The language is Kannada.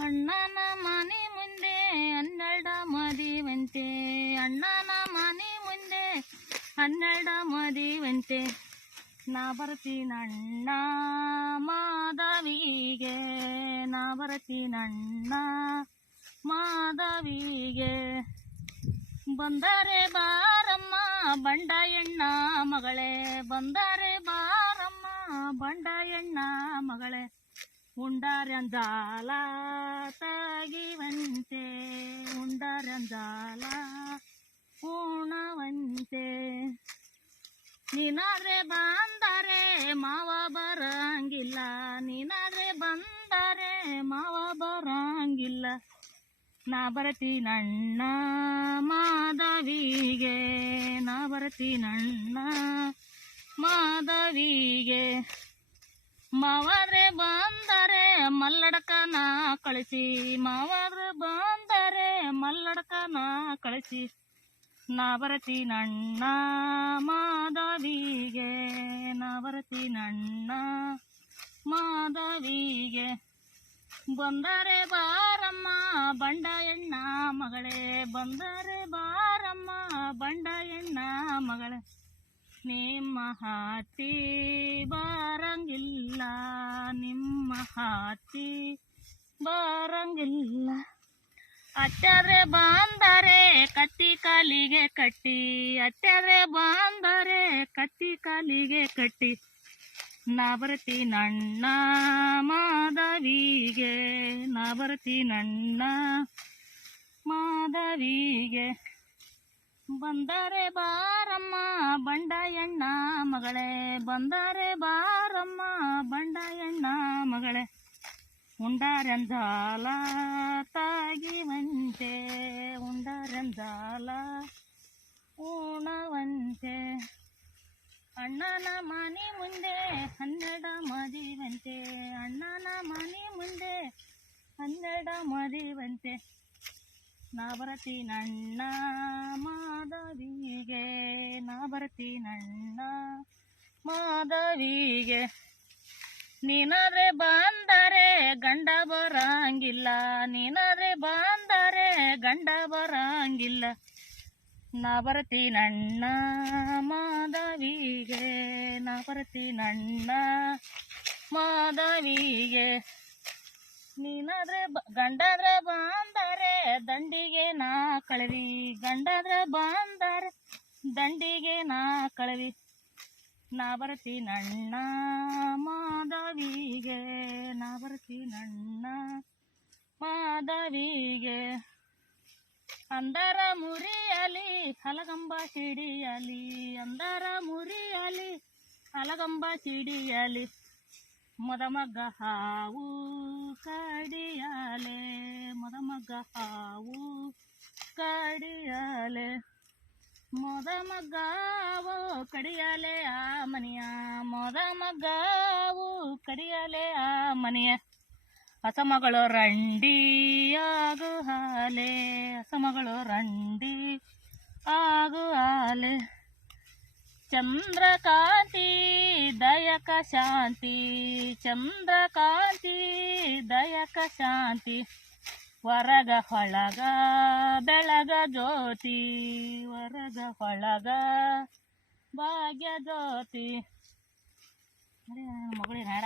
ಅಣ್ಣನ ಮನೆ ಮುಂದೆ ಹನ್ನೆರಡ ಮದಿವಂತೆ. ಅಣ್ಣನ ಮನೆ ಮುಂದೆ ಹನ್ನೆರಡ ಮದಿವಂತೆ. ನಾ ಬರ್ತೀನಣ್ಣ ಮಾಧವಿಗೆ. ನಾ ಬರ್ತೀನಣ್ಣ ಮಾಧವಿಗೆ. ಬಂದರೆ ಬಾರಮ್ಮ ಬಂಡ ಎಣ್ಣ ಮಗಳೇ. ಬಂದರೆ ಬಾರಮ್ಮ ಬಂಡ ಎಣ್ಣ ಮಗಳೇ. ಉಂಡಾರಂಜಾಲ ತಗಿವಂತೆ ಉಂಡಾರಂಜಾಲ ಪೂರ್ಣವಂತೆ. ನೀನಾದ್ರೆ ಬಂದರೆ ಮಾವ ಬರಂಗಿಲ್ಲ, ನೀನಾದ್ರೆ ಬಂದರೆ ಮಾವ ಬರಂಗಿಲ್ಲ. ನಾ ಬರ್ತೀನಣ್ಣ ಮಾಧವಿಗೆ, ನಾ ಬರ್ತೀನಣ್ಣ ಮಾಧವಿಗೆ. ಮಾವಾದ್ರೆ ಬಂದರೆ ಮಲ್ಲಡಕನ ಕಳಿಸಿ ಮಾವಾದ್ರೆ ಬಂದರೆ ಮಲ್ಲಡಕನ ಕಳಿಸಿ ನಾ ನಣ್ಣ ಮಾಧವಿಗೆ ನಾ ನಣ್ಣ ಬಂದರೆ ಬಾರಮ್ಮ, ಬಂಡ ಎಣ್ಣ ಮಗಳೇ, ಬಂದರೆ ಬಾರಮ್ಮ, ಬಂಡ ಎಣ್ಣ ಮಗಳೇ. ನಿಮ್ಮ ಬರಂಗಿಲ್ಲ ನಿಮ್ಮ ಹಾತಿ ಬರಂಗಿಲ್ಲ. ಅಟ್ಟಾದ್ರೆ ಬಂದರೆ ಕತ್ತಿ ಕಾಲಿಗೆ ಕಟ್ಟಿ. ಅಟ್ಟಾದ್ರೆ ಬಂದರೆ ಕತ್ತಿ ಕಾಲಿಗೆ ಕಟ್ಟಿ. ನಾ ಬರ್ತೀನಣ್ಣ ಮಾಧವಿಗೆ ನಾ ಬರ್ತೀನಣ್ಣ ಮಾಧವಿಗೆ. ಬಂದರೆ ಬಾರಮ್ಮ ಬಂಡ ಎಣ್ಣ ಮಗಳೇ. ಬಂದರೆ ಬಾರಮ್ಮ ಬಂಡ ಎಣ್ಣ ಮಗಳೇ. ಉಂಡಾರಂಜಾಲ ತಾಗಿವಂತೆ, ಉಂಡಾರಂಜಾಲ ಉಣವಂತೆ ಅಣ್ಣನ ಮನೆ ಮುಂದೆ ಹನ್ನೆರಡ ಮದಿವಂತೆ. ಅಣ್ಣನ ಮನೆ ಮುಂದೆ ಹನ್ನೆರಡ ಮದಿವಂತೆ. ನಾ ನನ್ನ ಮಾಧವಿಗೆ ನಾ ನನ್ನ ಮಾಧವಿಗೆ. ನೀನಾದ್ರೆ ಬಂದರೆ ಗಂಡ ಬರಂಗಿಲ್ಲ, ನೀನಾದ್ರೆ ಬಂದರೆ ಗಂಡ ಬರಂಗಿಲ್ಲ. ನಾ ನನ್ನ ಮಾಧವಿಗೆ ನಾ ನನ್ನ ಮಾಧವಿಗೆ. ನೀನಾದ್ರೆ ಗಂಡಾದ್ರೆ ಬಂದರೆ, ದಂಡಿಗೆ ನಾ ಕಳವಿ. ಗಂಡಾದ್ರೆ ಬಂದರೆ, ದಂಡಿಗೆ ನಾ ಕಳವಿ. ನಾ ಬರ್ತೀನಣ್ಣ ಮಾಧವಿಗೆ, ನಾ ಬರ್ತೀನಣ್ಣ ಮಾಧವಿಗೆ. ಅಂದರ ಮುರಿಯಲಿ, ಹಲಗಂಬ ಸಿಡಿಯಲಿ ಅಂದರ ಮುರಿಯಲಿ, ಹಲಗಂಬ ಸಿಡಿಯಲಿ ಮದಮಗ ಹಾವು ಕಡಿಯಾಲೆ, ಮೊದಮಗ ಹಾವು ಕಡಿಯಾಲೆ. ಮೊದಮಗಾವು ಕಡಿಯಾಲೆ, ಆ ಮನೆಯ ಮೊದಮಗಾವು ಕಡಿಯಾಲೆ, ಆ ಮನೆಯ ಅಸಮಗಳು ರಂಡಿ ಆಗು ಹಾಲೆ. ಹಸಮಗಳು ರಂಡಿ ಆಗು ಹಾಲೆ. ಚಂದ್ರಕಾಂತಿ ದಯಕ ಶಾಂತಿ, ಚಂದ್ರಕಾಂತಿ, ದಯಕ ಶಾಂತಿ. ವರಗ ಹೊಳಗ, ಬೆಳಗ ಜ್ಯೋತಿ, ವರಗ ಹೊಳಗ, ಭಾಗ್ಯ ಜ್ಯೋತಿ. ಮಗಳಿನ ಹಾಡ